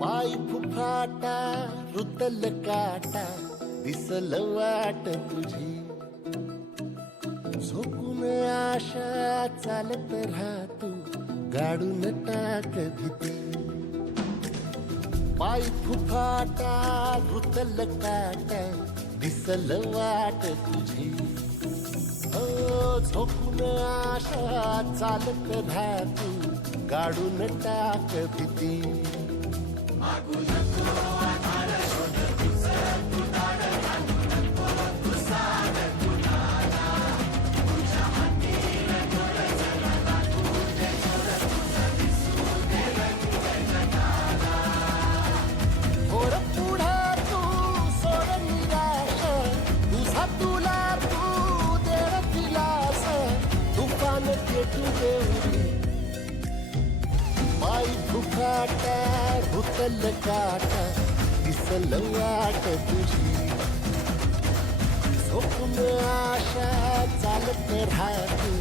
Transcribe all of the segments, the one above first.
पाय फुफाटा रुतल काटा दिसल वाट तुझी झोकून आशा चालत राहतो गाडून टाक भीती पाय फुफाटा रुतल काटा दिसल वाट तुझी झोकून आशा चालत राहतो गाडून टाक भीती थोर पुढे तू सोड निराश तुझा तुला तू देव दिलास तुफान पेटू देवरी पाय फुफाटा रुतल काटा दिसल वाट तुझी झोपून आशा चालत राहते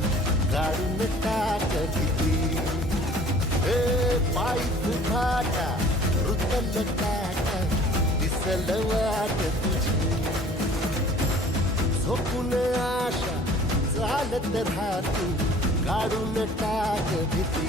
गाडून टाक भीती पाय फुफाटा रुतल काटा दिसल वाट तुझी झोपून आशा चालत राहते गाडून टाक भीती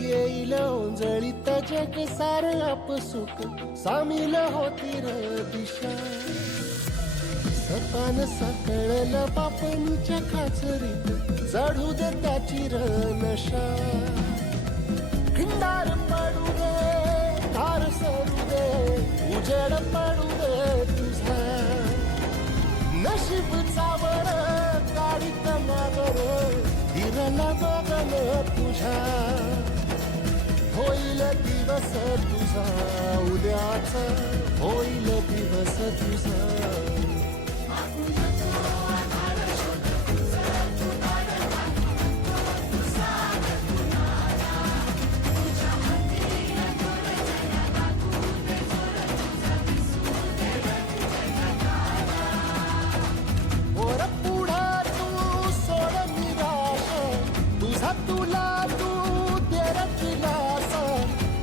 येईल ओंजळीत जग सार आपसुक सामील होती र दिशा सपान सकळल बापणीच्या खाचरीत चढू दे त्याची र नशा खिंडार पडू दे धार सरू दे उजेड पडू दे तुझा नशीब चावड काढीत नागर हिरला बघल तुझ्या होईल दिवस तुझा उद्याचा होईल दिवस तुझा वर पुढे तू सोड निराश तुझा तुला तू देर दिलास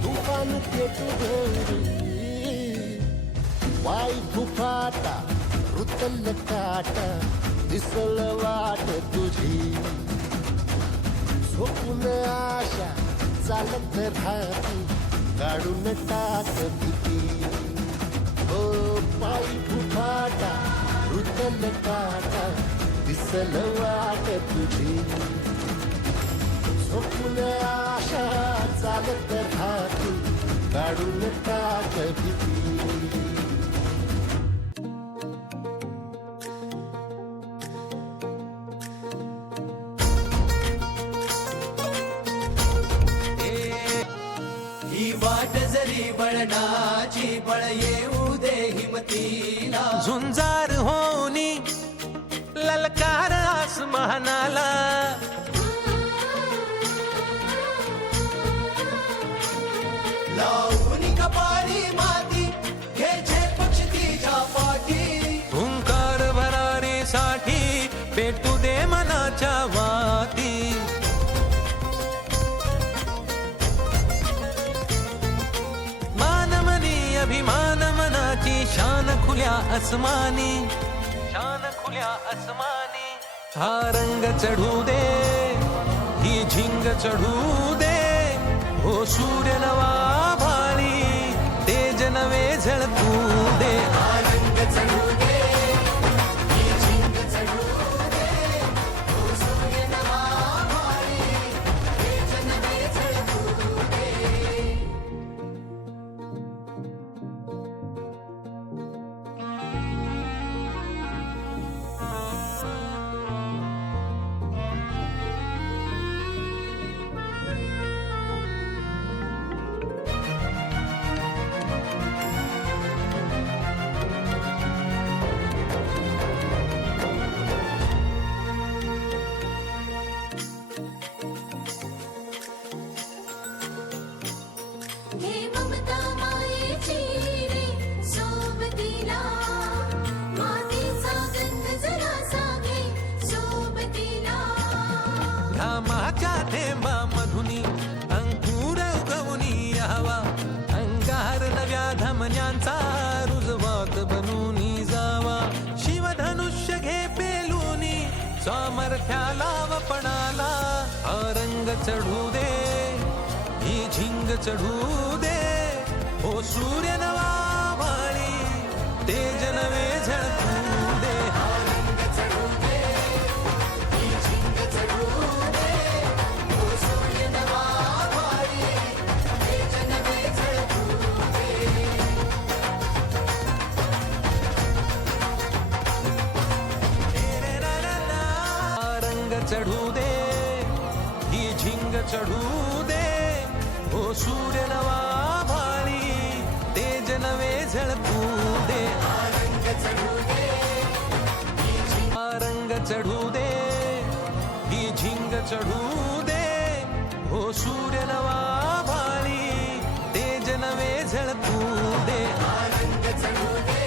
तुफान पेटू देवरी वाय फुफाटा रुतल काटा दिसल वाट तुझी झोपून आशा चालत राहते काढून टाक भीती पाय फुफाटा रुतल काटा दिसल वाट तुझी झोपून आशा चालत राहते काढून टाक भीती ही वाट जरी बळणाची बळ येऊ दे हिमतीला झुंजार होनी ललकार आसमानाला लावून कपाळी माती घ्यायचे पक्ष तिच्या पाठी हुंकार भरारीसाठी पेटू दे मनाच्या वाती मानमनी अभिमान मनाची शान खुल्या आसमानी शान खुल्या आसमानी हा रंग चढू दे ही झिंग चढू दे हो सूर्य नवा भारी तेज नवे झळकू दे रंग चढू दे ही झिंग चढू दे हो सूर्य नवा भारी तेज नवे झळकू दे धमन्यांचा रुजवात बनूनी जावा. शिवधनुष्य घे पेलूनी सामर्थ्याला वपणाला. हा रंग चढू दे, ही झिंग चढू दे. हो सूर्य नवा भाळी, तेज नवे झळकू दे. हा रंग चढू दे, ही झिंग चढू दे. हो सूर्य नवा भाळी, तेज नवे झळकू दे. हा रंग चढू दे, ही झिंग चढू दे. हो सूर्य नवा भाळी, तेज नवे झळकू दे. हा रंग चढू दे, ही झिंग चढू दे. हो सूर्य नवा भाळी, तेज नवे झळकू दे. हा रंग चढू दे.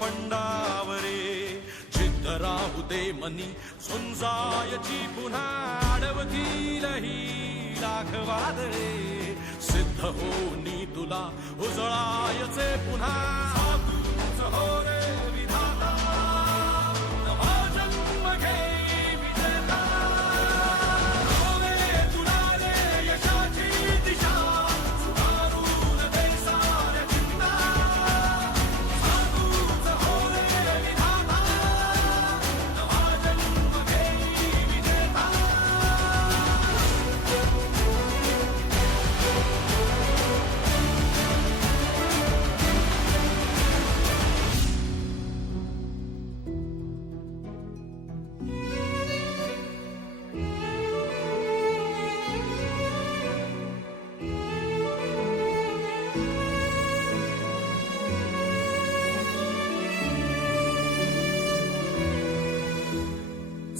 पंडावरे जिद्द राहू दे मनी सुंजायची पुन्हा अडवतील ही लाख वादळे सिद्ध होनी तुला उजळायचे पुन्हा साधूच हो रे विधाता नवा जन्म घे विजेता होवे तुला रे यशाची दिशा सुधारून दे साऱ्या चिंता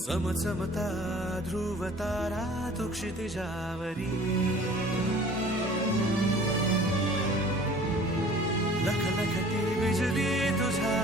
चमचमता ध्रुव तारा तू क्षितिजावरी लखलखती बिजली तुझ्या